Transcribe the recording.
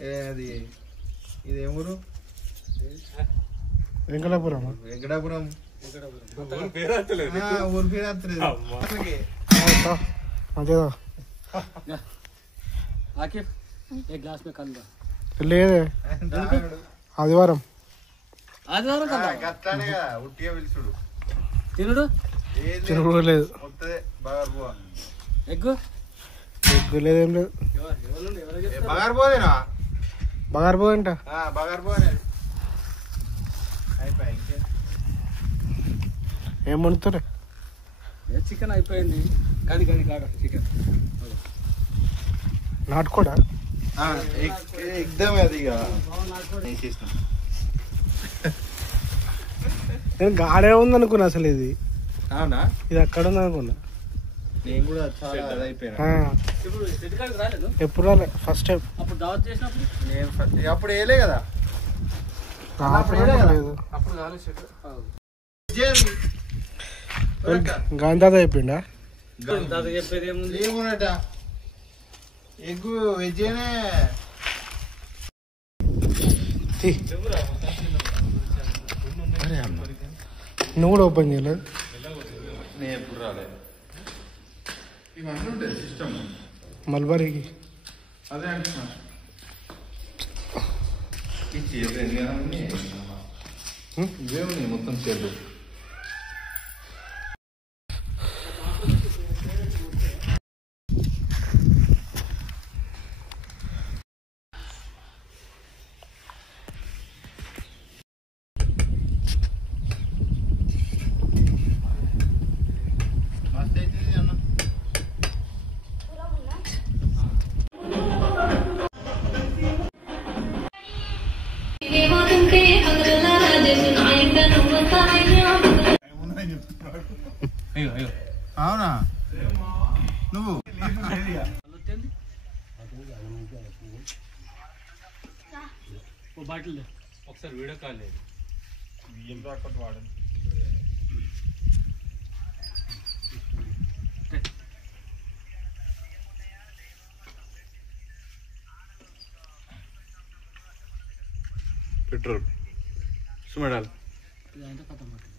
అది ఇది ఊరు వెంకటాపురం వెంకటాపురం ఊరు పేరు లేదే ఆదివారం ఉట్టిగా పిలుచుడు తినుడు తిరుగుడు లేదు ఎగ్గు ఎగ్గు లేదేం లేదు బగారు పోదేనా బగారు పోయింట బగారు పోనే ఏం వండుతారే చికెన్ అయిపోయింది గది గది కాడ చికెన్ నాటుకోడా ఎగ్దమ్ అది ఇక నేను గాడే ఉందనుకున్నా అసలు ఇది అవునా ఇది అక్కడ ఉంది అనుకున్నా నేను కూడా చాలా అది అయిపోయినా ఇప్పుడు ఎదురుగాడికి రాలేదు ఎప్పుడు రాలే ఫస్ట్ టైం అప్పుడు దావత్ చేసినప్పుడు నేను అప్పుడు వేయలే కదా లేదు అప్పుడు రాలేదు గాంధాద అయిపోయిందా దాదా చెప్పేది ఏముంది ఏమున్నట ఎగ్గు వెజ్జేనే నువ్వు కూడా ఓపెన్ చేయలేదు నేను ఎప్పుడు రాలేదు ఇవన్నీ ఉంటాయి సిస్టమ్ మల్బరీకి అదే అంటున్నా ఈ చేతులు ఇవే ఉన్నాయి మొత్తం చేతులు అవునా నువ్వు బాటిల్ ఒకసారి వీడియో కాల్ లేదు వాడండి पेट्रोल सुमेडाल खत्म